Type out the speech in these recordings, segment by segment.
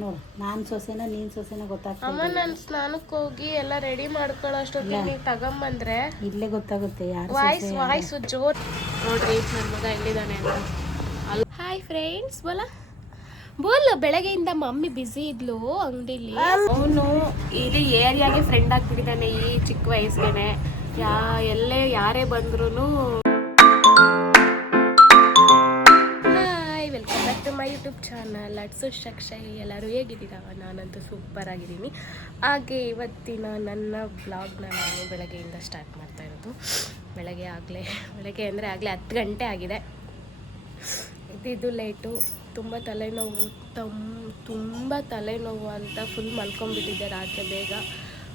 ನೋಡು ನಾನು ಸೊಸೆನ ನೀನು ಸೊಸೆನ ಗೊತ್ತಾಗ್ತದೆ. ಅಮ್ಮ ನಾನು ಸ್ನಾನಕ್ಕೆ ಹೋಗಿ ಎಲ್ಲ ರೆಡಿ ಮಾಡ್ಕೊಳ್ಳೋ ಅಷ್ಟೊತ್ತಿಗೆ ನೀವು ತಗೊಂಬಂದ್ರೆ ಇಲ್ಲೇ ಗೊತ್ತಾಗುತ್ತೆ ಯಾರು ವಾಯ್ಸು ಜೋರ್. ನೋಡ್ರಿ ನನ್ನ ಮಗ ಎಲ್ಲಿದ್ದಾನೆ ಅಂತ. ಹಾಯ್ ಫ್ರೆಂಡ್ಸ್, ಬೋಲ್ ಬೆಳಗ್ಗೆಯಿಂದ ಮಮ್ಮಿ ಬ್ಯುಸಿ ಇದ್ಲು ಅಂಗಡಿಲಿ. ಅವನು ಇಲ್ಲಿ ಏರಿಯಾಗೆ ಫ್ರೆಂಡ್ ಆಗ್ಬಿಟ್ಟಿದ್ದಾನೆ ಈ ಚಿಕ್ಕ ವಯಸ್ಸಿಗೆ. ಎಲ್ಲೇ ಯಾರೇ ಬಂದ್ರು welcome back to my YouTube channel ಅಟ್ಸು ಶಕ್ಷಯ್. ಎಲ್ಲರೂ ಹೇಗಿದ್ದೀರಾ? ನಾನಂತೂ ಸೂಪರ್ ಆಗಿದ್ದೀನಿ. ಹಾಗೆ ಇವತ್ತಿನ ನನ್ನ ಬ್ಲಾಗ್ನ ನಾನು ಬೆಳಗ್ಗೆಯಿಂದ ಸ್ಟಾರ್ಟ್ ಮಾಡ್ತಾ ಇರೋದು. ಬೆಳಗ್ಗೆ ಅಂದರೆ ಆಗಲೇ 10 ಗಂಟೆ ಆಗಿದೆ. ಇದ್ದಿದ್ದು ಲೇಟು, ತುಂಬ ತಲೆನೋವು ಅಂತ ಫುಲ್ ಮಲ್ಕೊಂಡ್ಬಿಟ್ಟಿದ್ದೆ ರಾತ್ರಿ ಬೇಗ.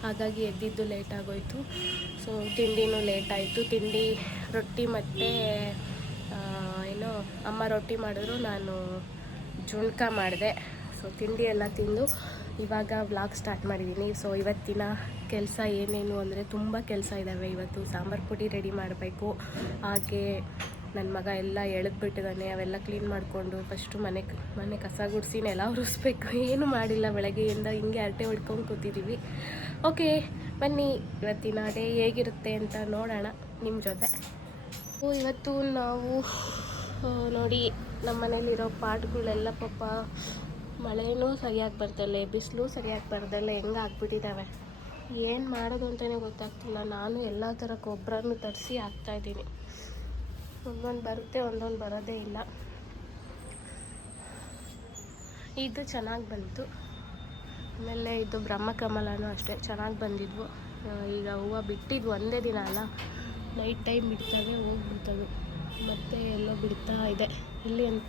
ಹಾಗಾಗಿ ಎದ್ದಿದ್ದು ಲೇಟ್ ಆಗೋಯ್ತು. ಸೊ ತಿಂಡಿನೂ ಲೇಟ್ ಆಯಿತು. ತಿಂಡಿ ರೊಟ್ಟಿ ಮತ್ತು ಏನೋ ಅಮ್ಮ ರೊಟ್ಟಿ ಮಾಡಿದ್ರು, ನಾನು ಜುಣ್ಕ ಮಾಡಿದೆ. ಸೊ ತಿಂಡಿ ಎಲ್ಲ ತಿಂದು ಇವಾಗ ವ್ಲಾಗ್ ಸ್ಟಾರ್ಟ್ ಮಾಡಿದ್ದೀನಿ. ಸೊ ಇವತ್ತಿನ ಕೆಲಸ ಏನೇನು ಅಂದರೆ ತುಂಬ ಕೆಲಸ ಇದ್ದಾವೆ. ಇವತ್ತು ಸಾಂಬಾರು ಪುಡಿ ರೆಡಿ ಮಾಡಬೇಕು. ಹಾಗೆ ನನ್ನ ಮಗ ಎಲ್ಲ ಎಳೆದ್ಬಿಟ್ಟಿದ್ದಾನೆ. ಅವೆಲ್ಲ ಕ್ಲೀನ್ ಮಾಡಿಕೊಂಡು ಫಸ್ಟು ಮನೆ ಕಸ ಗುಡಿಸಿ ನೆಲ ಒರೆಸ್ಬೇಕು. ಏನು ಮಾಡಿಲ್ಲ ಬೆಳಗ್ಗೆಯಿಂದ, ಹಿಂಗೆ ಹರಟೆ ಹೊಡ್ಕೊಂಡು ಕೂತಿದ್ದೀವಿ. ಓಕೆ ಬನ್ನಿ ಇವತ್ತಿನ ಡೇ ಹೇಗಿರುತ್ತೆ ಅಂತ ನೋಡೋಣ ನಿಮ್ಮ ಜೊತೆ. ಇವತ್ತು ನಾವು ನೋಡಿ ನಮ್ಮ ಮನೇಲಿರೋ ಪಾಟ್ಗಳೆಲ್ಲ ಪಾಪ ಮಳೆನೂ ಸರಿಯಾಗಿ ಬರ್ದಲ್ಲೇ, ಬಿಸಿಲು ಸರಿಯಾಗಿ ಬರ್ದಲ್ಲೇ ಹೆಂಗೆ ಆಗ್ಬಿಟ್ಟಿದ್ದಾವೆ. ಏನು ಮಾಡೋದು ಅಂತಲೇ ಗೊತ್ತಾಗ್ತಿಲ್ಲ. ನಾನು ಎಲ್ಲ ಥರ ಗೊಬ್ಬರನೂ ತರಿಸಿ ಹಾಕ್ತಾಯಿದ್ದೀನಿ. ಒಂದೊಂದು ಬರುತ್ತೆ, ಒಂದೊಂದು ಬರೋದೇ ಇಲ್ಲ. ಇದು ಚೆನ್ನಾಗಿ ಬಂತು. ಆಮೇಲೆ ಇದು ಬ್ರಹ್ಮಕಮಲನೂ ಅಷ್ಟೇ ಚೆನ್ನಾಗಿ ಬಂದಿದ್ವು. ಈಗ ಹೂವು ಬಿಟ್ಟಿದ್ವು ಒಂದೇ ದಿನ ಅಲ್ಲ, ನೈಟ್ ಟೈಮ್ ಬಿಡ್ತಾವೆ ಹೋಗ್ಬಿಡ್ತವೆ, ಮತ್ತೆ ಎಲ್ಲೋ ಬಿಡ್ತಾ ಇದೆ ಇಲ್ಲಿ ಅಂತ.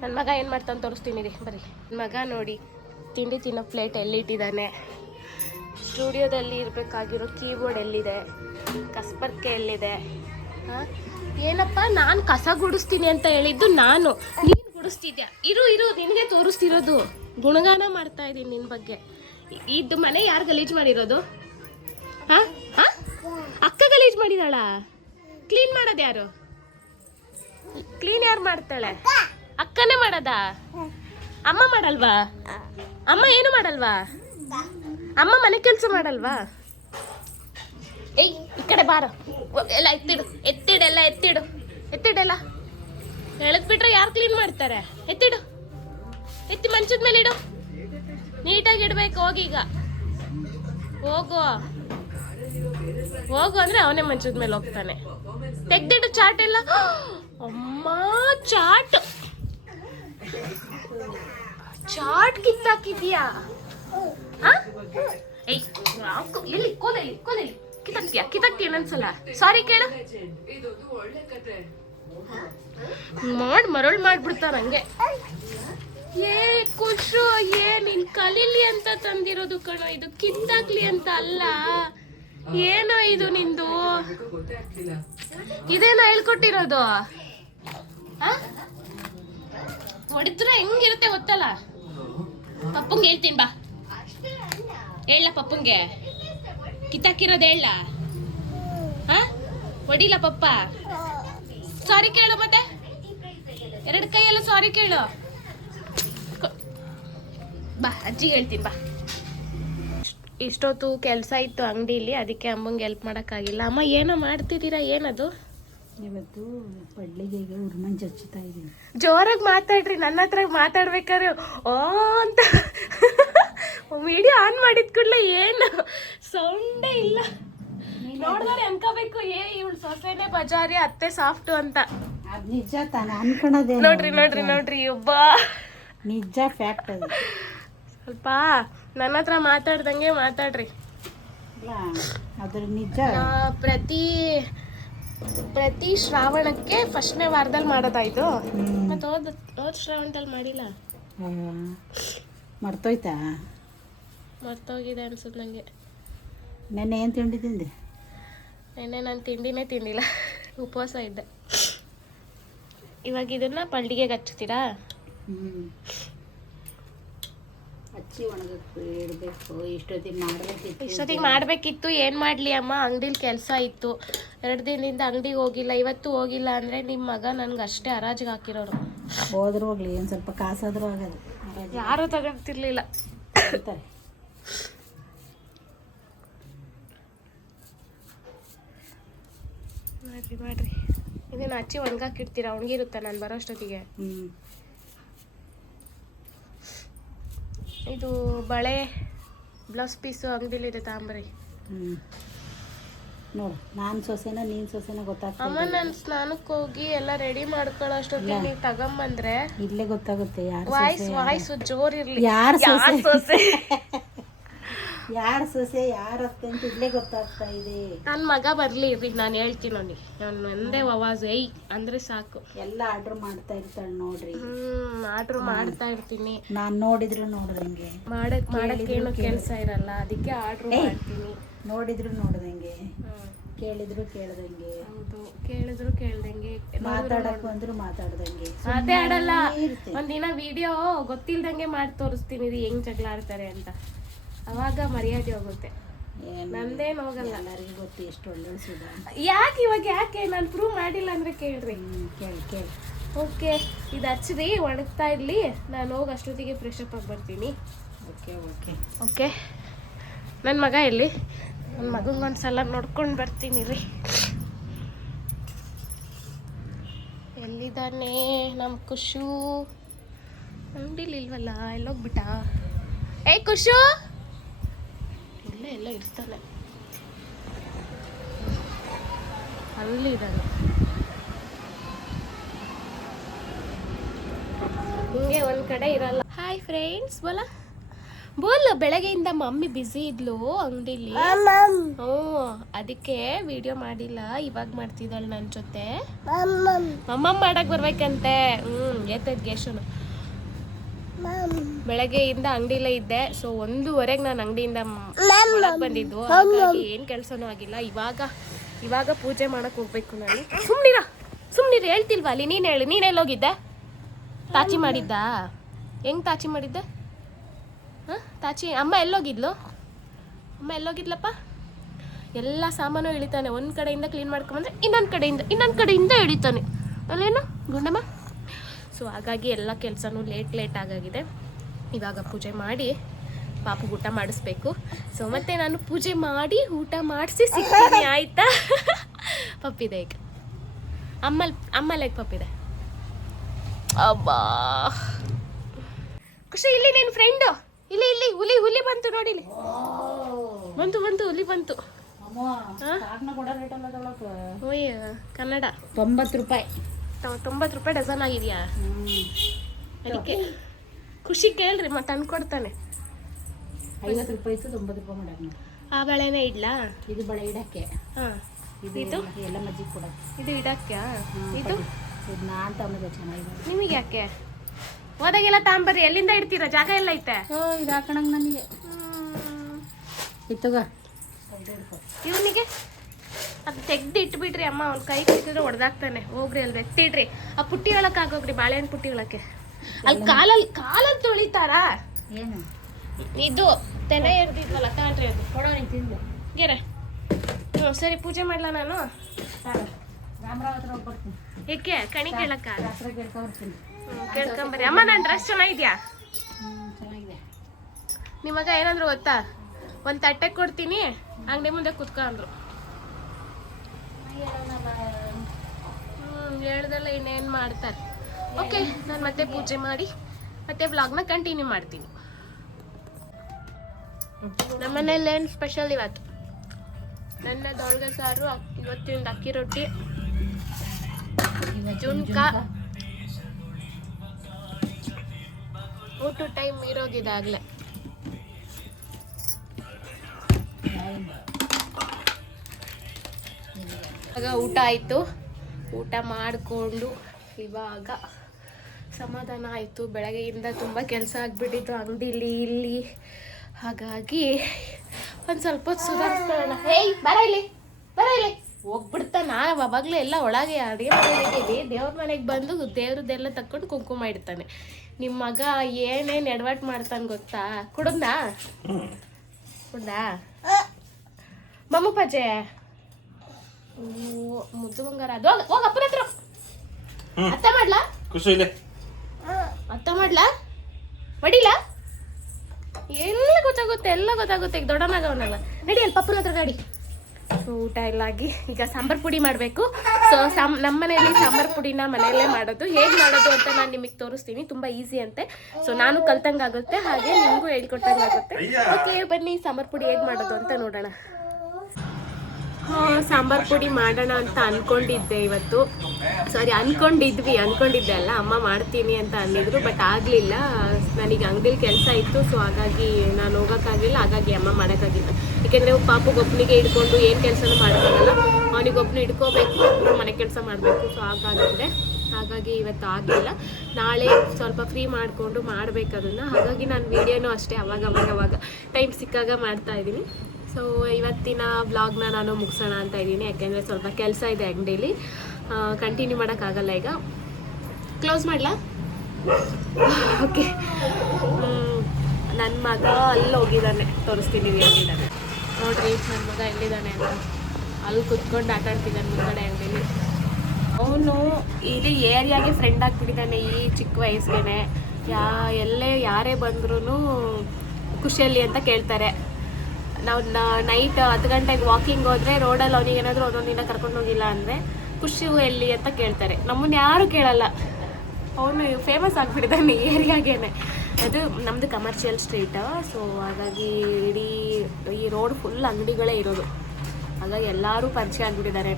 ನನ್ನ ಮಗ ಏನು ಮಾಡ್ತಾನೆ ತೋರಿಸ್ತೀನಿ ರೀ, ಬರ್ರಿ. ನನ್ನ ಮಗ ನೋಡಿ ತಿಂಡಿ ತಿನ್ನೋ ಪ್ಲೇಟ್ ಎಲ್ಲಿಟ್ಟಿದ್ದಾನೆ, ಸ್ಟುಡಿಯೋದಲ್ಲಿ ಇರಬೇಕಾಗಿರೋ ಕೀಬೋರ್ಡ್ ಎಲ್ಲಿದೆ, ಕಸ್ಪರ್ಕೆ ಎಲ್ಲಿದೆ. ಏನಪ್ಪ ನಾನು ಕಸ ಗುಡಿಸ್ತೀನಿ ಅಂತ ಹೇಳಿದ್ದು ನಾನು, ನೀನು ಗುಡಿಸ್ತಿದ್ಯಾ? ಇರು ನಿನಗೆ ತೋರಿಸ್ತಿರೋದು. ಗುಣಗಾನ ಮಾಡ್ತಾ ಇದ್ದೀನಿ ನಿನ್ನ ಬಗ್ಗೆ. ಇದು ಮನೆ ಯಾರು ಗಲೀಜು ಮಾಡಿರೋದು? ಅಕ್ಕ ಗಲೀಜು ಮಾಡಿದಾಳ? ಕ್ಲೀನ್ ಮಾಡೋದು ಯಾರು? ಕ್ಲೀನ್ ಯಾರು ಮಾಡ್ತಾಳೆ? ಅಕ್ಕನೇ ಮಾಡೋದಾ? ಅಮ್ಮ ಮಾಡಲ್ವಾ? ಅಮ್ಮ ಏನು ಮಾಡಲ್ವಾ? ಅಮ್ಮ ಮನೆ ಕೆಲಸ ಮಾಡಲ್ವಾ? ಏಯ್ ಈ ಕಡೆ ಬಾರ, ಎಲ್ಲ ಎತ್ತಿಡೆಲ್ಲ ಎತ್ತಿಡೆಲ್ಲ ಎಳೆದ್ಬಿಟ್ರೆ ಯಾರು ಕ್ಲೀನ್ ಮಾಡ್ತಾರೆ? ಎತ್ತಿ ಮಂಚದ ಮೇಲೆ ಇಡು, ನೀಟಾಗಿ ಇಡ್ಬೇಕು. ಹೋಗೀಗ ಹೋಗು ಅಂದ್ರೆ ಅವನೇ ಮಂಚದ ಮೇಲೆ ಹೋಗ್ತಾನೆ. ತೆಗ್ದಿಟ್ಟು ಚಾಟ್ ಎಲ್ಲ. ಅಮ್ಮ ಚಾಟ್ ಕಿತ್ತಾಕಿದ್ಯಾ? ಎಲ್ಲಿ ಕೋದಲ್ಲಿ ಕಿತ್ತಾಕ್ತೀಯ ನನ್ಸಲ? ಸಾರಿ ಕೇಳು. ಮರಳು ಮಾಡ್ಬಿಡ್ತಾರ ಹಂಗೆ. ಖುಷು ನೀನ್ ಕಲೀಲಿ ಅಂತ ತಂದಿರೋದು ಕಣ, ಇದು ಕಿತ್ತಾಕ್ಲಿ ಅಂತ ಅಲ್ಲ. ಏನೋ ಇದು ನಿಂದು, ಇದೇನ ಹೇಳ್ಕೊಟ್ಟಿರೋದು? ಹೊಡಿದ್ರೆ ಹೆಂಗಿರುತ್ತೆ ಗೊತ್ತಲ್ಲ. ಪಪ್ಪಂಗೆ ಹೇಳ್ತೀನಿ ಬಾ, ಹೇಳ ಪಪ್ಪಂಗೆ ಕಿತ್ತಾಕಿರೋದು ಹೇಳ. ಹೊಡಿಲ್ಲ ಪಪ್ಪ? ಸಾರಿ ಕೇಳು, ಮತ್ತೆ 2 ಕೈಯೆಲ್ಲ ಸಾರಿ ಕೇಳು. ಬಾ ಅಜ್ಜಿಗೆ ಹೇಳ್ತೀನಿ ಬಾ. ಇಷ್ಟೊತ್ತು ಕೆಲಸ ಇತ್ತು ಅಂಗಡಿಲಿ, ಅದಕ್ಕೆ ಅಮ್ಮಂಗೆ ಹೆಲ್ಪ್ ಮಾಡೋಕ್ಕಾಗಿಲ್ಲ. ಅಮ್ಮ ಏನೋ ಮಾಡ್ತಿದ್ದೀರಾ? ಏನದು? ಇವತ್ತು ಪಡ್ಲಿಗೆ ಉರ್ಮನ್ ಚಚ್ಚುತ್ತಾ ಇದ್ದೀನಿ. ಜೋರಾಗಿ ಮಾತಾಡ್ರಿ, ನನ್ನ ಹತ್ರ ಮಾತಾಡ್ಬೇಕಾದ್ರೆ ಓ ಅಂತ ವಿಡಿಯೋ ಆನ್ ಮಾಡಿದ ಕೂಡಲೇ ಏನು ಸೌಂಡೇ ಇಲ್ಲ. ನೋಡಿದ್ರೆ ಅನ್ಕೋಬೇಕು ಇವಳು ಸೊಸೆನೆ ಬಜಾರಿ, ಅತ್ತೆ ಸಾಫ್ಟು ಅಂತ. ಅದು ನಿಜ ತಾನೆ ಅನ್ಕೊಳೋದೇ. ನೋಡ್ರಿ ಒಬ್ಬ ನಿಜ ಫ್ಯಾಕ್ಟ್ ಅದು. ಸ್ವಲ್ಪ ನನ್ನ ಹತ್ರ ಮಾತಾಡ್ದಂಗೆ ಮಾತಾಡ್ರಿ. ಅದ್ರ ನಿಜ. ಪ್ರತಿ ಶ್ರಾವಣಕ್ಕೆ ಫಸ್ಟ್ನೇ ವಾರದಲ್ಲಿ ಮಾಡೋದಾಯ್ತು. ಮತ್ತೆ ಹೋದ ಶ್ರಾವಣದಲ್ಲಿ ಮಾಡಿಲ್ಲ. ಮರ್ತೋಗಿದೆ ಅನ್ಸುತ್ತೆ ನನಗೆ. ನೆನ್ನೆ ಏನು ತಿಂಡಿ ತಿಂದೆ? ನೆನ್ನೆ ನಾನು ತಿಂಡಿನೇ ತಿಂದಿಲ್ಲ, ಉಪವಾಸ ಇದ್ದೆ. ಇವಾಗ ಇದನ್ನ ಪಲ್ಡಿಗೆ ಹಚ್ತೀರಾ? ಹಚ್ಚಿ ಇಡಬೇಕು. ಇಷ್ಟೊತ್ತಿಗೆ ಮಾಡಬೇಕಿತ್ತು. ಏನು ಮಾಡಲಿ ಅಮ್ಮ, ಅಂಗಡಿಲಿ ಕೆಲಸ ಇತ್ತು. 2 ದಿನದಿಂದ ಅಂಗಡಿಗೆ ಹೋಗಿಲ್ಲ. ಇವತ್ತು ಹೋಗಿಲ್ಲ ಅಂದರೆ ನಿಮ್ಮ ಮಗ ನನಗೆ ಅಷ್ಟೇ ಹರಾಜಿಗೆ ಹಾಕಿರೋರು. ಹೋದ್ರೂ ಹೋಗ್ಲಿ ಒಂದು ಸ್ವಲ್ಪ ಕಾಸಾದ್ರೂ ಆಗೋದು. ಯಾರೂ ತಗೊಳ್ತಿರ್ಲಿಲ್ಲ. ಅಂತಾರೆ. ಮಾಡ್ರಿ ಇದನ್ನು ಹಚ್ಚಿ ಒಣಗಾಕಿಡ್ತೀರಾ? ಒಣಗಿರುತ್ತೆ ನಾನು ಬರೋ ಅಷ್ಟೊತ್ತಿಗೆ. ಇದು ಬಳೆ ಬ್ಲೌಸ್ ಪೀಸು ಅಂಗಡಿಲಿದೆ ತಾಂಬರಿ. ನೋಡು ನಾನು ಸೊಸೆನ ನೀನು ಸೊಸೆನ ಗೊತ್ತಾಗ್ತದೆ. ಅಮ್ಮ ನಾನು ಸ್ನಾನಕ್ಕೆ ಹೋಗಿ ಎಲ್ಲ ರೆಡಿ ಮಾಡ್ಕೊಳ್ಳೋ ಅಷ್ಟೊತ್ತಿಗೆ ನೀವು ತಗೊಂಬಂದ್ರೆ ಇಲ್ಲೇ ಗೊತ್ತಾಗುತ್ತೆ ಯಾರು ವಾಯ್ಸ್ ಜೋರಿರ್ಲಿ. ಯಾರು ಸೊಸೆ ಯಾರು ಸೊಸೆ ಯಾರು ಅತ್ತೆ ಅಂತ ಇಲ್ಲೇ ಗೊತ್ತಾಗ್ತಾ ಇದೆ. ನನ್ನ ಮಗ ಬರ್ಲಿ ಇರ್ರಿ, ನಾನು ಹೇಳ್ತೀನಿ ನೋಡಿ. ನಾನು ಒಂದೇ ಆವಾಜ್ ಏಯ್ ಅಂದ್ರೆ ಸಾಕು. ಎಲ್ಲ ಆರ್ಡ್ರ್ ಮಾಡ್ತಾ ಇರ್ತಾಳೆ ನೋಡ್ರಿ. ಆರ್ಡ್ರ್ ಮಾಡ್ತಾ ಇರ್ತೀನಿ. ನಾನು ನೋಡಿದ್ರು ನೋಡ್ದಂಗೆ, ಮಾಡಕ್ಕೇನು ಕೆಲಸ ಇರಲ್ಲ, ಅದಕ್ಕೆ ಆರ್ಡ್ರ್ ಮಾಡ್ತೀನಿ. ನೋಡಿದ್ರು ನೋಡ್ದಂಗೆ, ಕೇಳಿದ್ರು ಕೇಳ್ದಂಗೆ. ಹೌದು, ಕೇಳಿದ್ರು ಕೇಳ್ದಂಗೆ, ಮಾತಾಡಕ್ ಬಂದ್ರು ಮಾತಾಡ್ದಂಗೆ. ಅದೇ ಆಡಲ್ಲ. ಒಂದಿನ ವಿಡಿಯೋ ಗೊತ್ತಿಲ್ದಂಗೆ ಮಾಡಿ ತೋರಿಸ್ತೀನಿ ರೀ ಹೆಂಗ್ ಜಗಳ ಆಡ್ತಾರೆ ಅಂತ. ಅವಾಗ ಮರ್ಯಾದೆ ಹೋಗುತ್ತೆ. ನಂದೇನು ಹೋಗಲ್ಲ. ಎಲ್ಲರಿಗೂ ಗೊತ್ತು ಎಷ್ಟು ಒಳ್ಳೆ ಸುಧಾ. ಯಾಕೆ ನಾನು ಪ್ರೂವ್ ಮಾಡಿಲ್ಲ ಅಂದ್ರೆ ಕೇಳ್ರಿ. ಕೇಳಿ ಓಕೆ, ಇದು ಹಚ್ಚಿರಿ, ಒಣಗ್ತಾ ಇರಲಿ. ನಾನು ಹೋಗಿ ಅಷ್ಟೊತ್ತಿಗೆ ಫ್ರೆಶ್ ಅಪ್ ಆಗಿ ಬರ್ತೀನಿ. ಓಕೆ ನನ್ನ ಮಗ ಎಲ್ಲಿ? ನನ್ನ ಮಗಂಗೊಂದ್ಸಲ ನೋಡ್ಕೊಂಡು ಬರ್ತೀನಿ ರೀ. ಎಲ್ಲಿದ್ದಾನೆ ನಮ್ಮ ಖುಷು? ಅಂಗಡಿಲಿ ಇಲ್ವಲ್ಲ, ಎಲ್ಲೋಗ್ಬಿಟ್ಟ? ಏಯ್ ಖುಷು, ಎಲ್ಲ ಇರ್ತಾನೆ, ಅಲ್ಲಿ ಇದ್ದಾನೆ. ಹಿಂಗೆ ಒಂದ್ ಕಡೆ ಇರಲ್ಲ. ಹಾಯ್ ಫ್ರೆಂಡ್ಸ್, ಬೋಲ್ ಬೆಳಗ್ಗೆಯಿಂದ ಮಮ್ಮಿ ಬ್ಯುಸಿ ಇದ್ಲು ಅಂಗಡಿಲಿ. ಅದಕ್ಕೆ ವಿಡಿಯೋ ಮಾಡಿಲ್ಲ, ಇವಾಗ ಮಾಡ್ತಿದ್ದಾಳೆ ನನ್ನ ಜೊತೆ. ಮಮ್ಮ ಮಾಡಕ್ ಬರ್ಬೇಕಂತೆ. ಎತ್ತದ್ ಗೇಶನು ಬೆಳಗ್ಗೆಯಿಂದ ಅಂಗಡಿಲೇ ಇದ್ದೆ. ಸೊ 1:15 ನಾನು ಅಂಗಡಿಯಿಂದ ಬಂದಿದ್ದು. ಹಾಗಾಗಿ ಏನು ಕೆಲಸನೂ ಆಗಿಲ್ಲ. ಇವಾಗ ಪೂಜೆ ಮಾಡಕ್ ಹೋಗ್ಬೇಕು ನಾನು. ಸುಮ್ನಿರ ಹೇಳ್ತಿಲ್ವಾ ಅಲ್ಲಿ? ನೀನು ಹೇಳು, ನೀನೆಲ್ಲೋಗಿದ್ದೆ? ತಾಚಿ ಮಾಡಿದ್ದ? ಹೆಂಗ್ ತಾಚಿ ಮಾಡಿದ್ದೆ? ತಾಚಿ ಅಮ್ಮ ಎಲ್ಲೋಗಿದ್ಲಪ್ಪ? ಎಲ್ಲ ಸಾಮಾನು ಇಳಿತಾನೆ. ಒಂದು ಕಡೆಯಿಂದ ಕ್ಲೀನ್ ಮಾಡ್ಕೊಂಬಂದ್ರೆ ಇನ್ನೊಂದು ಕಡೆಯಿಂದ ಇಳಿತಾನೆ ಅಲ್ಲೇನು ಗುಂಡಮ್ಮ? ಸೊ ಹಾಗಾಗಿ ಎಲ್ಲ ಕೆಲಸನೂ ಲೇಟ್ ಆಗಾಗಿದೆ. ಇವಾಗ ಪೂಜೆ ಮಾಡಿ ಪಾಪು ಊಟ ಮಾಡಿಸ್ಬೇಕು. ಸೊ ಮತ್ತೆ ನಾನು ಪೂಜೆ ಮಾಡಿ ಊಟ ಮಾಡಿಸಿ ಸಿಗ್ತೀನಿ, ಆಯಿತಾ? ಪಪ್ಪಿದೆ ಈಗ. ಅಮ್ಮಲ್ಲೇಗೆ ಪಪ್ಪಿದೆ. ಅಬ್ಬಾ ಖುಷಿ, ಇಲ್ಲಿ ನಿನ್ನ ಫ್ರೆಂಡು ಇಲ್ಲಿ ಹುಲಿ ಬಂತು ನೋಡಿ. ಇಲ್ಲಿ ಬಂತು ಹುಲಿ ಬಂತು. ಓಯ್ ಕನ್ನಡ 90 ರೂಪಾಯಿ. 90 ರೂಪಾಯಿ ಡಜನ್ ಆಗಿದೆಯಾ? ಅದಕ್ಕೆ ಖುಷಿ ಕೇಳ್ರಿ, ಮತ್ತೆ ತಂದ್ಕೊಡ್ತಾನೆ. 50 ರೂಪಾಯಿ 90 ರೂಪಾಯಿ ಮಾಡಕ್ಕೆ. ಆ ಬಳೆನೇ ಇಡ್ಲಾ? ಇದು ಬಳೆ ಇಡಕ್ಕೆ. ಇದು ಎಲ್ಲ ಮಜ್ಜಿಗೆ ಕೊಡಕ್ಕೆ. ಇದು ಇಡಕ್ಕೆ. ಇದು ನಾನು ತಗೊಂಡೆ ಚೆನ್ನಾಗಿದೆ. ನಿಮಗೆ ಯಾಕೆ? ಹೋದಾಗೆಲ್ಲ ತಾಂಬರ್ರಿ. ಎಲ್ಲಿಂದ ಇಡ್ತೀರಾ? ಜಾಗ ಎಲ್ಲ ಐತೆ. ಇದು ಹಾಕೋಣಂಗೆ ನನಗೆ ಇತ್ತಗ. ಇವನಿಗೆ ಅದು ತೆಗ್ದು ಇಟ್ಬಿಟ್ರಿ ಅಮ್ಮ. ಅವ್ನ ಕೈ ಕೊಟ್ಟಿದ್ರೆ ಹೊಡೆದಾಕ್ತಾನೆ. ಹೋಗ್ರಿ ಅಲ್ಲಿ ಎತ್ತಿಡ್ರಿ. ಆ ಪುಟ್ಟಿ ಒಳಕ್ಕೆ ಹಾಕೋಗ್ರಿ, ಬಾಳೆಹಣ್ಣು ಪುಟ್ಟಿ ಒಳಕ್ಕೆ. ಅಲ್ಲಿ ಕಾಲಲ್ಲಿ ತೊಳಿತಾರಾ? ಏನು ಇದು ತೆನೆ ಎರ್ದಿದ್ವಲ್ಲ, ತಾಳ್ರಿ ಅದು ಕೊಡೋ ನೀನು ತಿಂದು ಗೆರೆ. ಸರಿ, ಪೂಜೆ ಮಾಡ್ಲಾ ನಾನು? ರಾಮರಾವ್ ಹತ್ರ ಹೋಗ್ಬರ್ತೀನಿ. ಏಕೆ? ಕಣಿ ಕೇಳಕ್ಕ? ಹತ್ರ ಕೇಳ್ಕೊಬರ್ತೀನಿ. ಕೇಳ್ಕೊಂಬರ್ರಿ. ಅಮ್ಮ, ನನ್ನ ಡ್ರೆಸ್ ಚೆನ್ನಾಗಿದ್ಯಾ? ಚೆನ್ನಾಗಿದೆ. ನಿಮಗ ಏನಾದ್ರು ಗೊತ್ತಾ? ಒಂದು ತಟ್ಟೆ ಕೊಡ್ತೀನಿ, ಅಂಗಡಿ ಮುಂದೆ ಕುತ್ಕೊಂಡ್ರು. ಹೇಳ್ದಲ್ಲ ಇನ್ನೇನು ಮಾಡ್ತಾರೆ. ಓಕೆ, ನಾನು ಮತ್ತೆ ಪೂಜೆ ಮಾಡಿ ಮತ್ತೆ ವ್ಲಾಗ್ನ ಕಂಟಿನ್ಯೂ ಮಾಡ್ತೀನಿ. ನಮ್ಮನೇಲಿ ಏನು ಸ್ಪೆಷಲ್ ಇವತ್ತು? ನನ್ನ ದೊಳಗೆ ಸಾರು, ಇವತ್ತಿನ ಅಕ್ಕಿ ರೊಟ್ಟಿ, ಜುನ್ಕ. ಊಟ ಟೈಮ್ ಇರೋಗಿದಾಗಲೇ. ಆಗ ಊಟ ಆಯಿತು. ಊಟ ಮಾಡಿಕೊಂಡು ಇವಾಗ ಸಮಾಧಾನ ಆಯಿತು. ಬೆಳಗ್ಗೆಯಿಂದ ತುಂಬ ಕೆಲಸ ಆಗಿಬಿಟ್ಟಿತ್ತು ಅಂಗಡಿಲಿ ಇಲ್ಲಿ. ಹಾಗಾಗಿ ಒಂದು ಸ್ವಲ್ಪ ಹೊತ್ತು ಸುಧಾರಿಸ್ಕೊಳ್ಳೋಣ. ಹೇಯ್ ಬರ ಇಲ್ಲಿ ಹೋಗ್ಬಿಡ್ತಾನ. ಅವಾಗಲೇ ಎಲ್ಲ ಒಳಗೆ ಅಡುಗೆ ಮನೆಗೆ ದೇವ್ರ ಮನೆಗೆ ಬಂದು ದೇವ್ರದ್ದೆಲ್ಲ ತಕ್ಕೊಂಡು ಕುಂಕುಮ ಇಡ್ತಾನೆ. ನಿಮ್ಮ ಮಗ ಏನೇನು ಎಡವಟ್ಟು ಮಾಡ್ತಾನೆ ಗೊತ್ತಾ? ಕುಡ್ದಾ ಮಮ್ಮು ಪಜೆ ಮುದ್ದು ಬಂಗಾರ. ಅದು ಹೋಗ ಅಪ್ಪನ ಹತ್ರ. ಅತ್ತೆ ಮಾಡ್ಲಾ? ಅರ್ಥ ಮಾಡ್ಲಾ ಹೊಡಿಲ್ಲ ಎಲ್ಲ ಗೊತ್ತಾಗುತ್ತೆ ಈಗ ದೊಡ್ಡನಾಗವನಲ್ಲ. ನಡಿ ಅಲ್ಲಿ ಪಪ್ಪನ ಹತ್ರ ಗಾಡಿ. ಊಟ ಎಲ್ಲ ಆಗಿ ಈಗ ಸಾಂಬಾರ್ ಪುಡಿ ಮಾಡಬೇಕು. ಸೊ ನಮ್ಮ ಮನೆಯಲ್ಲಿ ಸಾಂಬಾರ್ ಪುಡಿನ ಮನೆಯಲ್ಲೇ ಮಾಡೋದು. ಹೇಗೆ ಮಾಡೋದು ಅಂತ ನಾನು ನಿಮಗೆ ತೋರಿಸ್ತೀನಿ. ತುಂಬ ಈಸಿ ಅಂತೆ. ಸೊ ನಾನು ಕಲ್ತಂಗಾಗುತ್ತೆ, ಹಾಗೆ ನಿಮಗೂ ಹೇಳ್ಕೊಟ್ಟಂಗಾಗುತ್ತೆ. ಓಕೆ ಬನ್ನಿ ಸಾಂಬಾರ್ ಪುಡಿ ಹೇಗೆ ಮಾಡೋದು ಅಂತ ನೋಡೋಣ. ಸಾಂಬಾರ್ ಪುಡಿ ಮಾಡೋಣ ಅಂತ ಅಂದ್ಕೊಂಡಿದ್ದೆ ಇವತ್ತು. ಸಾರಿ ಅಂದ್ಕೊಂಡಿದ್ದೆ ಅಲ್ಲ, ಅಮ್ಮ ಮಾಡ್ತೀನಿ ಅಂತ ಅಂದಿದ್ರು. ಬಟ್ ಆಗಲಿಲ್ಲ, ನನಗೆ ಅಂಗಡಿಲಿ ಕೆಲಸ ಇತ್ತು. ಸೊ ಹಾಗಾಗಿ ನಾನು ಹೋಗೋಕ್ಕಾಗಲಿಲ್ಲ, ಹಾಗಾಗಿ ಅಮ್ಮ ಮಾಡೋಕ್ಕಾಗಿಲ್ಲ. ಏಕೆಂದರೆ ಪಾಪುಗೊಬ್ಬನಿಗೆ ಹಿಡ್ಕೊಂಡು ಏನು ಕೆಲಸನೂ ಮಾಡೋಕ್ಕಾಗಲ್ಲ. ಅವನಿಗೊಬ್ಬನು ಹಿಡ್ಕೋಬೇಕು, ಮನೆ ಕೆಲಸ ಮಾಡಬೇಕು. ಸೊ ಹಾಗಾಗಿ ಇವತ್ತು ಆಗಲಿಲ್ಲ. ನಾಳೆ ಸ್ವಲ್ಪ ಫ್ರೀ ಮಾಡಿಕೊಂಡು ಮಾಡಬೇಕು ಅದನ್ನು. ಹಾಗಾಗಿ ನಾನು ವೀಡಿಯೋನೂ ಅಷ್ಟೇ ಅವಾಗ ಟೈಮ್ ಸಿಕ್ಕಾಗ ಮಾಡ್ತಾಯಿದ್ದೀನಿ. ಸೊ ಇವತ್ತಿನ ವ್ಲಾಗ್ನ ನಾನು ಮುಗಿಸೋಣ ಅಂತ ಇದ್ದೀನಿ. ಯಾಕೆಂದರೆ ಸ್ವಲ್ಪ ಕೆಲಸ ಇದೆ ಅಂಗಡೀಲಿ, ಕಂಟಿನ್ಯೂ ಮಾಡೋಕ್ಕಾಗಲ್ಲ. ಈಗ ಕ್ಲೋಸ್ ಮಾಡಲಾ? ಓಕೆ. ನನ್ನ ಮಗ ಅಲ್ಲಿ ಹೋಗಿದ್ದಾನೆ, ತೋರಿಸ್ತೀನಿ ಎಲ್ಲಿದ್ದಾನೆ ನೋಡ್ರಿ. ನನ್ನ ಮಗ ಎಲ್ಲಿದ್ದಾನೆ ಅಂತ ಅಲ್ಲಿ ಕುತ್ಕೊಂಡು ಆಟ ಆಡ್ತಿದ್ದಾನೆ ಮುಂದ್ಗಡೆ ಅಂಗಡೀಲಿ. ಅವನು ಇಡೀ ಏರಿಯಾಗೆ ಫ್ರೆಂಡ್ ಆಗ್ತಿದ್ದಾನೆ ಈ ಚಿಕ್ಕ ವಯಸ್ಸಿಗೆ. ಯಾರೇ ಬಂದ್ರೂ ಖುಷಿಯಲ್ಲಿ ಅಂತ ಕೇಳ್ತಾರೆ. ನಾವು ನೈಟ್ 10 ಗಂಟೆಗೆ ವಾಕಿಂಗ್ ಹೋದರೆ ರೋಡಲ್ಲಿ ಅವನಿಗೆ ಏನಾದರೂ ಒಂದೊಂದಿನ ಕರ್ಕೊಂಡು ಹೋಗಿಲ್ಲ ಅಂದರೆ ಖುಷಿ ಎಲ್ಲಿ ಅಂತ ಕೇಳ್ತಾರೆ. ನಮ್ಮನ್ನು ಯಾರೂ ಕೇಳಲ್ಲ. ಅವನು ಫೇಮಸ್ ಆಗಿಬಿಟ್ಟಿದ್ದಾನೆ ಏರಿಯಾಗೇನೆ. ಅದು ನಮ್ಮದು ಕಮರ್ಷಿಯಲ್ ಸ್ಟ್ರೀಟ್. ಸೊ ಹಾಗಾಗಿ ಇಡೀ ಈ ರೋಡ್ ಫುಲ್ ಅಂಗಡಿಗಳೇ ಇರೋದು. ಹಾಗಾಗಿ ಎಲ್ಲರೂ ಪರಿಚಯ ಆಗಿಬಿಟ್ಟಿದ್ದಾರೆ.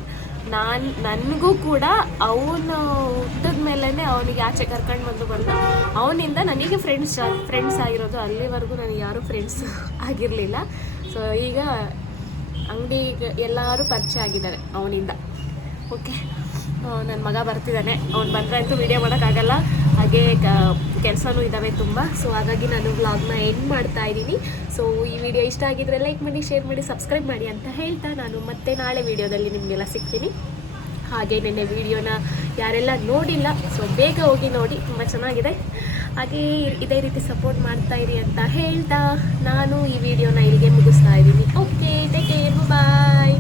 ನನಗೂ ಕೂಡ ಅವನು ಹುಟ್ಟಿದ ಮೇಲೇ ಅವನಿಗೆ ಆಚೆ ಕರ್ಕೊಂಡು ಬಂದು ಅವನಿಂದ ನನಗೆ ಫ್ರೆಂಡ್ಸ್ ಆಗಿರೋದು. ಅಲ್ಲಿವರೆಗೂ ನನಗೆ ಯಾರೂ ಫ್ರೆಂಡ್ಸ್ ಆಗಿರಲಿಲ್ಲ. ಸೊ ಈಗ ಅಂಗಡಿಗೆ ಎಲ್ಲರೂ ಪರಿಚಯ ಆಗಿದ್ದಾರೆ ಅವನಿಂದ. ಓಕೆ, ನನ್ನ ಮಗ ಬರ್ತಿದ್ದಾನೆ. ಅವ್ನು ಬಂದರೆ ಅಂತೂ ವೀಡಿಯೋ ಮಾಡೋಕ್ಕಾಗಲ್ಲ, ಹಾಗೆ ಕೆಲಸನೂ ಇದ್ದಾವೆ ತುಂಬ. ಸೊ ಹಾಗಾಗಿ ನಾನು ವ್ಲಾಗ್ನ ಎಂಡ್ ಮಾಡ್ತಾ ಇದ್ದೀನಿ. ಸೊ ಈ ವಿಡಿಯೋ ಇಷ್ಟ ಆಗಿದ್ರೆ ಲೈಕ್ ಮಾಡಿ, ಶೇರ್ ಮಾಡಿ, ಸಬ್ಸ್ಕ್ರೈಬ್ ಮಾಡಿ ಅಂತ ಹೇಳ್ತಾ ನಾನು ಮತ್ತೆ ನಾಳೆ ವೀಡಿಯೋದಲ್ಲಿ ನಿಮಗೆಲ್ಲ ಸಿಗ್ತೀನಿ. ಹಾಗೆ ನೆನ್ನೆ ವೀಡಿಯೋನ ಯಾರೆಲ್ಲ ನೋಡಿಲ್ಲ, ಸೊ ಬೇಗ ಹೋಗಿ ನೋಡಿ, ತುಂಬ ಚೆನ್ನಾಗಿದೆ. ಹಾಗೆ ಇದೇ ರೀತಿ ಸಪೋರ್ಟ್ ಮಾಡ್ತಾಯಿರಿ ಅಂತ ಹೇಳ್ತಾ ನಾನು ಈ ವಿಡಿಯೋನ ಇಲ್ಲಿಗೆ ಮುಗಿಸ್ತಾ ಇದ್ದೀನಿ. ಓಕೆ, ಟೇಕ್ ಕೇರ್, ಬಾಯ್.